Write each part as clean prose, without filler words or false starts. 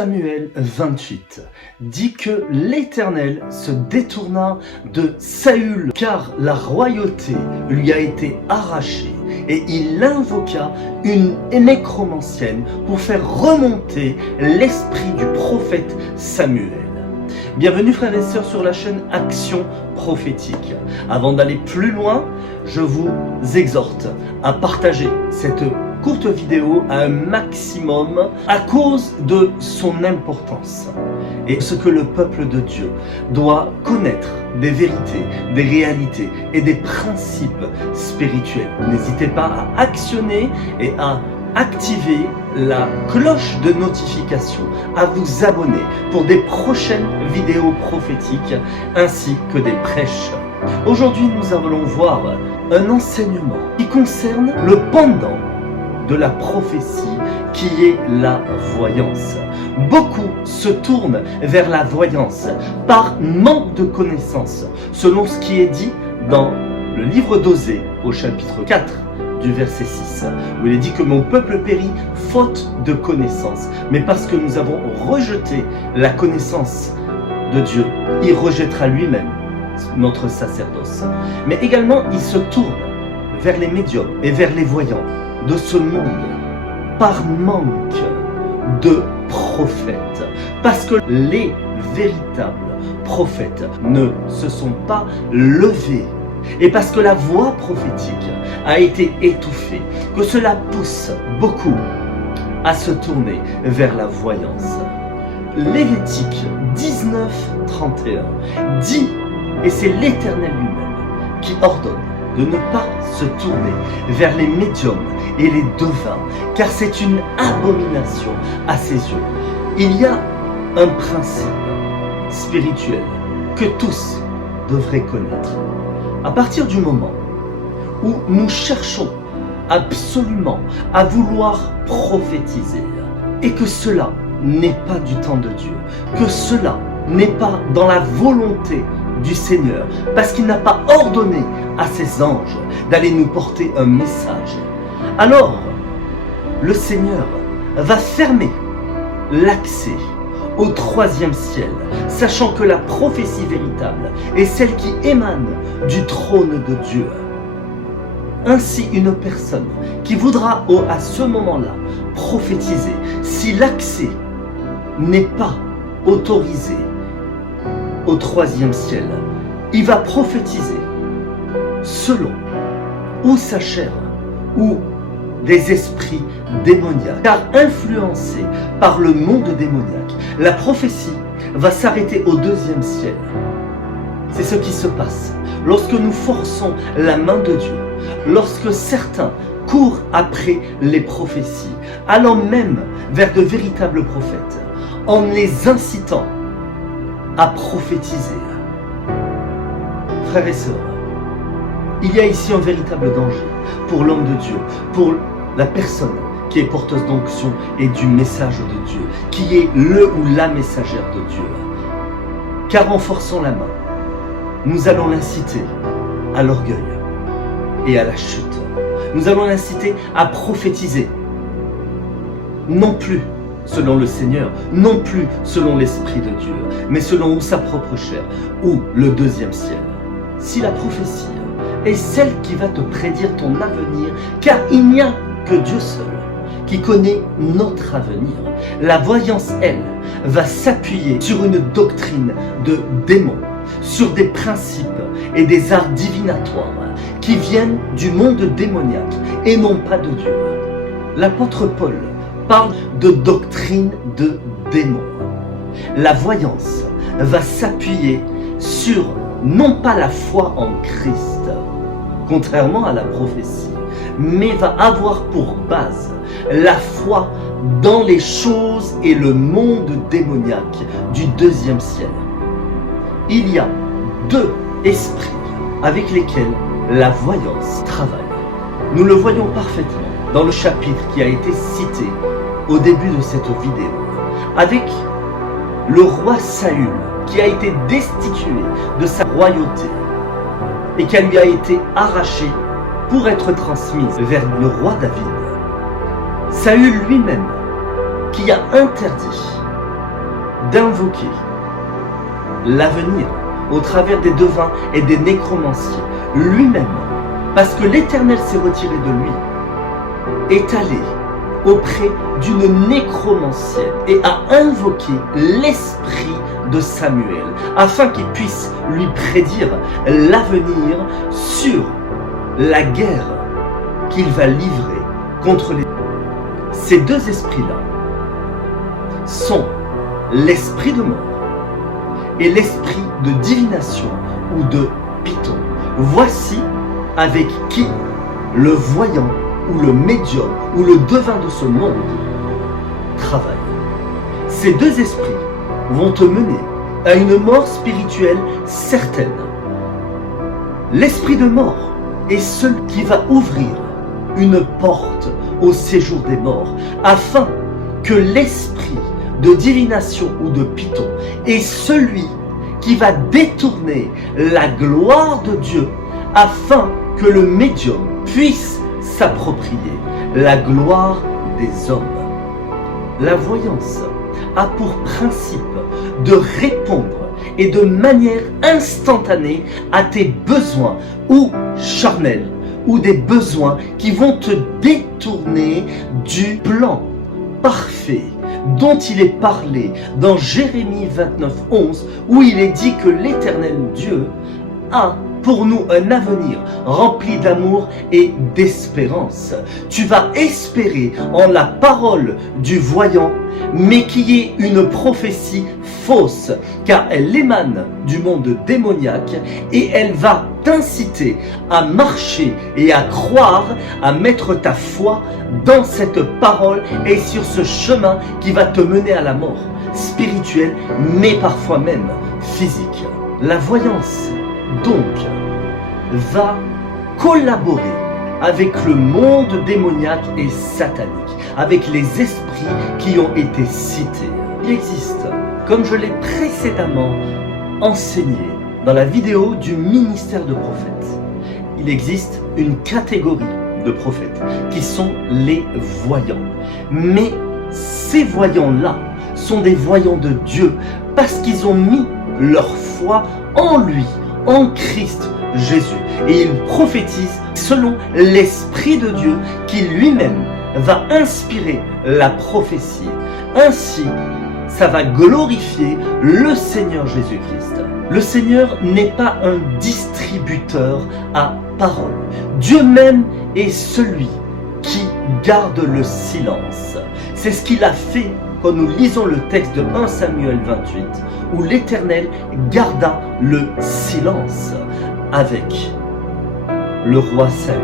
Samuel 28 dit que l'Éternel se détourna de Saül car la royauté lui a été arrachée et il invoqua une nécromancienne pour faire remonter l'esprit du prophète Samuel. Bienvenue frères et sœurs sur la chaîne Action Prophétique. Avant d'aller plus loin, je vous exhorte à partager cette courte vidéo à un maximum à cause de son importance et ce que le peuple de Dieu doit connaître des vérités, des réalités et des principes spirituels. N'hésitez pas à actionner et à activer la cloche de notification, à vous abonner pour des prochaines vidéos prophétiques ainsi que des prêches. Aujourd'hui, nous allons voir un enseignement qui concerne le pendant de la prophétie qui est la voyance. Beaucoup se tournent vers la voyance par manque de connaissances, selon ce qui est dit dans le livre d'Osée au chapitre 4 du verset 6, où il est dit que mon peuple périt faute de connaissance. Mais parce que nous avons rejeté la connaissance de Dieu, il rejettera lui-même notre sacerdoce. Mais également, il se tourne vers les médiums et vers les voyants de ce monde par manque de prophètes, parce que les véritables prophètes ne se sont pas levés et parce que la voix prophétique a été étouffée, que cela pousse beaucoup à se tourner vers la voyance. Lévitique 19:31 dit, et c'est l'Éternel lui-même qui ordonne de ne pas se tourner vers les médiums et les devins, car c'est une abomination à ses yeux. Il y a un principe spirituel que tous devraient connaître. À partir du moment où nous cherchons absolument à vouloir prophétiser, et que cela n'est pas du temps de Dieu, que cela n'est pas dans la volonté du Seigneur, parce qu'il n'a pas ordonné à ses anges d'aller nous porter un message, alors le Seigneur va fermer l'accès au troisième ciel, sachant que la prophétie véritable est celle qui émane du trône de Dieu. Ainsi, une personne qui voudra à ce moment-là prophétiser, si l'accès n'est pas autorisé au troisième ciel, il va prophétiser selon ou sa chair ou des esprits démoniaques. Car influencé par le monde démoniaque, la prophétie va s'arrêter au deuxième ciel. C'est ce qui se passe lorsque nous forçons la main de Dieu, lorsque certains courent après les prophéties, allant même vers de véritables prophètes, en les incitant à prophétiser. Frères et sœurs, il y a ici un véritable danger pour l'homme de Dieu, pour la personne qui est porteuse d'onction et du message de Dieu, qui est le ou la messagère de Dieu. Car en forçant la main, nous allons l'inciter à l'orgueil et à la chute. Nous allons l'inciter à prophétiser, non plus selon le Seigneur, non plus selon l'Esprit de Dieu, mais selon ou sa propre chair, ou le deuxième ciel. Si la prophétie est celle qui va te prédire ton avenir, car il n'y a que Dieu seul qui connaît notre avenir, la voyance, elle, va s'appuyer sur une doctrine de démons, sur des principes et des arts divinatoires qui viennent du monde démoniaque et non pas de Dieu. L'apôtre Paul parle de doctrine de démons. La voyance va s'appuyer sur non pas la foi en Christ, contrairement à la prophétie, mais va avoir pour base la foi dans les choses et le monde démoniaque du deuxième ciel. Il y a deux esprits avec lesquels la voyance travaille. Nous le voyons parfaitement dans le chapitre qui a été cité au début de cette vidéo, avec le roi Saül qui a été destitué de sa royauté et qui lui a été arrachée pour être transmise vers le roi David. Saül lui-même qui a interdit d'invoquer l'avenir au travers des devins et des nécromanciers lui-même, parce que l'Éternel s'est retiré de lui, est allé auprès d'une nécromancienne et a invoqué l'esprit de Samuel afin qu'il puisse lui prédire l'avenir sur la guerre qu'il va livrer contre les... Ces deux esprits-là sont l'esprit de mort et l'esprit de divination ou de python. Voici avec qui le voyant ou le médium ou le devin de ce monde travaille. Ces deux esprits vont te mener à une mort spirituelle certaine. L'esprit de mort est celui qui va ouvrir une porte au séjour des morts afin que l'esprit de divination ou de python est celui qui va détourner la gloire de Dieu afin que le médium puisse s'approprier la gloire des hommes. La voyance a pour principe de répondre et de manière instantanée à tes besoins ou charnels ou des besoins qui vont te détourner du plan parfait dont il est parlé dans Jérémie 29:11 où il est dit que l'Éternel Dieu a pour nous un avenir rempli d'amour et d'espérance. Tu vas espérer en la parole du voyant, mais qui est une prophétie fausse, car elle émane du monde démoniaque et elle va t'inciter à marcher et à croire, à mettre ta foi dans cette parole et sur ce chemin qui va te mener à la mort spirituelle, mais parfois même physique. La voyance, donc, va collaborer avec le monde démoniaque et satanique, avec les esprits qui ont été cités. Il existe, comme je l'ai précédemment enseigné dans la vidéo du ministère de prophètes, il existe une catégorie de prophètes qui sont les voyants. Mais ces voyants-là sont des voyants de Dieu parce qu'ils ont mis leur foi en lui, en Christ Jésus. Et ils prophétisent selon l'Esprit de Dieu qui lui-même va inspirer la prophétie. Ainsi, ça va glorifier le Seigneur Jésus-Christ. Le Seigneur n'est pas un distributeur à parole. Dieu même est celui qui garde le silence. C'est ce qu'il a fait quand nous lisons le texte de 1 Samuel 28, où l'Éternel garda le silence avec le roi Saül.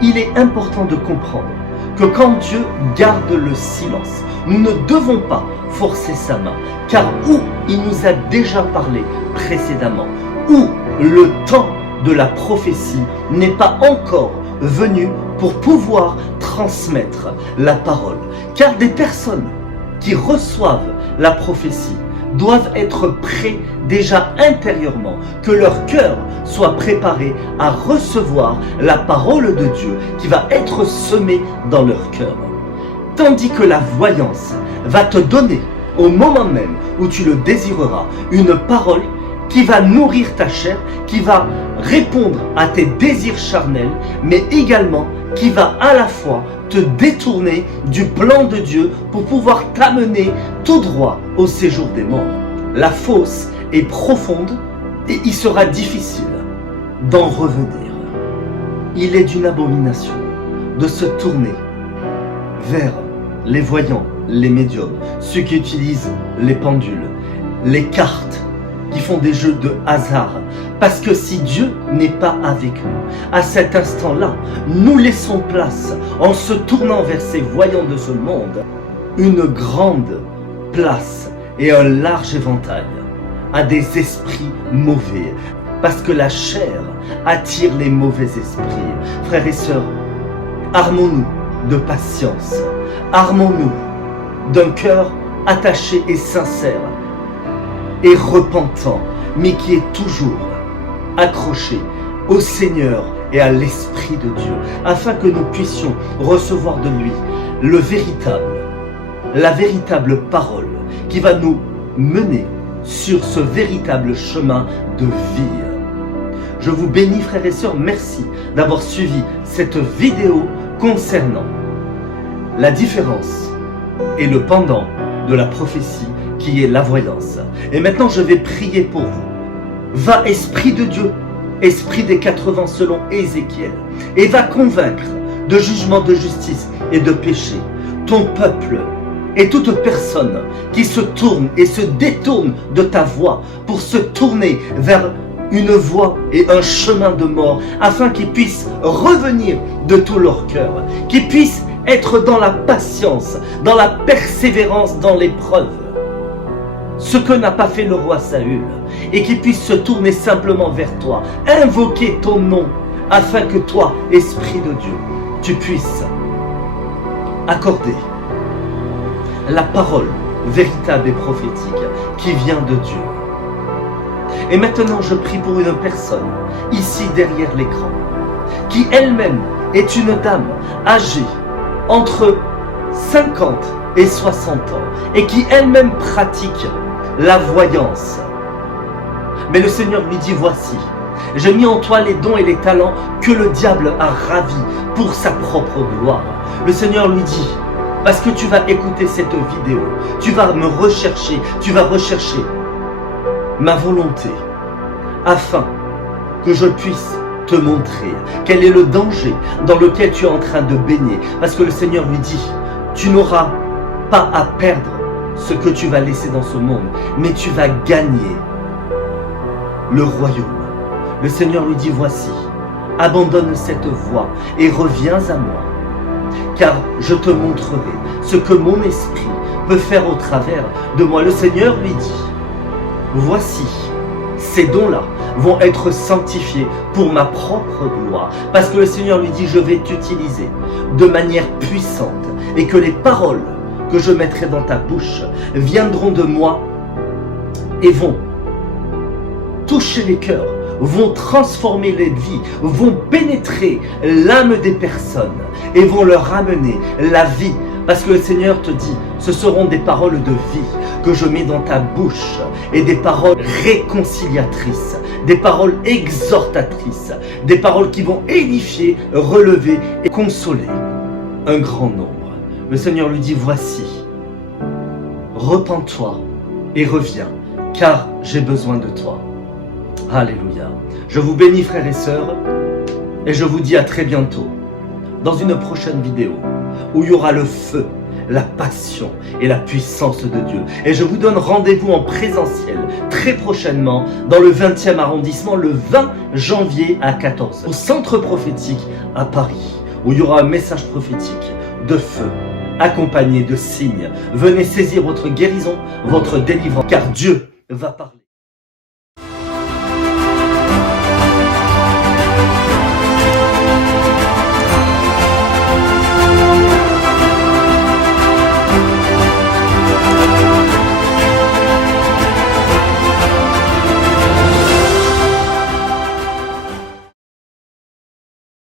Il est important de comprendre que quand Dieu garde le silence, nous ne devons pas forcer sa main, car où il nous a déjà parlé précédemment, où le temps de la prophétie n'est pas encore venu pour pouvoir transmettre la parole. Car des personnes qui reçoivent la prophétie doivent être prêts déjà intérieurement, que leur cœur soit préparé à recevoir la parole de Dieu qui va être semée dans leur cœur. Tandis que la voyance va te donner, au moment même où tu le désireras, une parole qui va nourrir ta chair, qui va répondre à tes désirs charnels, mais également qui va à la fois te détourner du plan de Dieu pour pouvoir t'amener tout droit au séjour des morts. La fosse est profonde et il sera difficile d'en revenir. Il est d'une abomination de se tourner vers les voyants, les médiums, ceux qui utilisent les pendules, les cartes, qui font des jeux de hasard. Parce que si Dieu n'est pas avec nous, à cet instant-là, nous laissons place, en se tournant vers ces voyants de ce monde, une grande place et un large éventail à des esprits mauvais. Parce que la chair attire les mauvais esprits. Frères et sœurs, armons-nous de patience. Armons-nous d'un cœur attaché et sincère et repentant, mais qui est toujours accroché au Seigneur et à l'Esprit de Dieu, afin que nous puissions recevoir de lui la véritable parole qui va nous mener sur ce véritable chemin de vie. Je vous bénis frères et sœurs, merci d'avoir suivi cette vidéo concernant la différence et le pendant de la prophétie qui est la voyance. Et maintenant je vais prier pour vous. Va Esprit de Dieu, Esprit des 80 selon Ézéchiel, et va convaincre de jugement, de justice et de péché ton peuple et toute personne qui se tourne et se détourne de ta voie pour se tourner vers une voie et un chemin de mort, afin qu'ils puissent revenir de tout leur cœur, qu'ils puissent être dans la patience, dans la persévérance, dans l'épreuve, ce que n'a pas fait le roi Saül, et qu'ils puissent se tourner simplement vers toi, invoquer ton nom, afin que toi, Esprit de Dieu, tu puisses accorder la parole véritable et prophétique qui vient de Dieu. Et maintenant, je prie pour une personne, ici derrière l'écran, qui elle-même est une dame âgée entre 50 et 60 ans, et qui elle-même pratique la voyance. Mais le Seigneur lui dit, voici, j'ai mis en toi les dons et les talents que le diable a ravis pour sa propre gloire. Le Seigneur lui dit, parce que tu vas écouter cette vidéo, tu vas me rechercher, tu vas rechercher ma volonté, afin que je puisse te montrer quel est le danger dans lequel tu es en train de baigner. Parce que le Seigneur lui dit, tu n'auras pas à perdre ce que tu vas laisser dans ce monde, mais tu vas gagner le royaume. Le Seigneur lui dit, voici, abandonne cette voie et reviens à moi, car je te montrerai ce que mon esprit peut faire au travers de moi. Le Seigneur lui dit, voici, ces dons-là vont être sanctifiés pour ma propre gloire. Parce que le Seigneur lui dit, je vais t'utiliser de manière puissante, et que les paroles que je mettrai dans ta bouche viendront de moi et vont toucher les cœurs, vont transformer les vies, vont pénétrer l'âme des personnes et vont leur amener la vie. Parce que le Seigneur te dit, ce seront des paroles de vie que je mets dans ta bouche, et des paroles réconciliatrices, des paroles exhortatrices, des paroles qui vont édifier, relever et consoler un grand nombre. Le Seigneur lui dit, voici, repens-toi et reviens, car j'ai besoin de toi. Alléluia. Je vous bénis frères et sœurs, et je vous dis à très bientôt dans une prochaine vidéo où il y aura le feu, la passion et la puissance de Dieu. Et je vous donne rendez-vous en présentiel très prochainement dans le 20e arrondissement le 20 janvier à 14h au centre prophétique à Paris, où il y aura un message prophétique de feu accompagné de signes. Venez saisir votre guérison, votre délivrance, car Dieu va parler.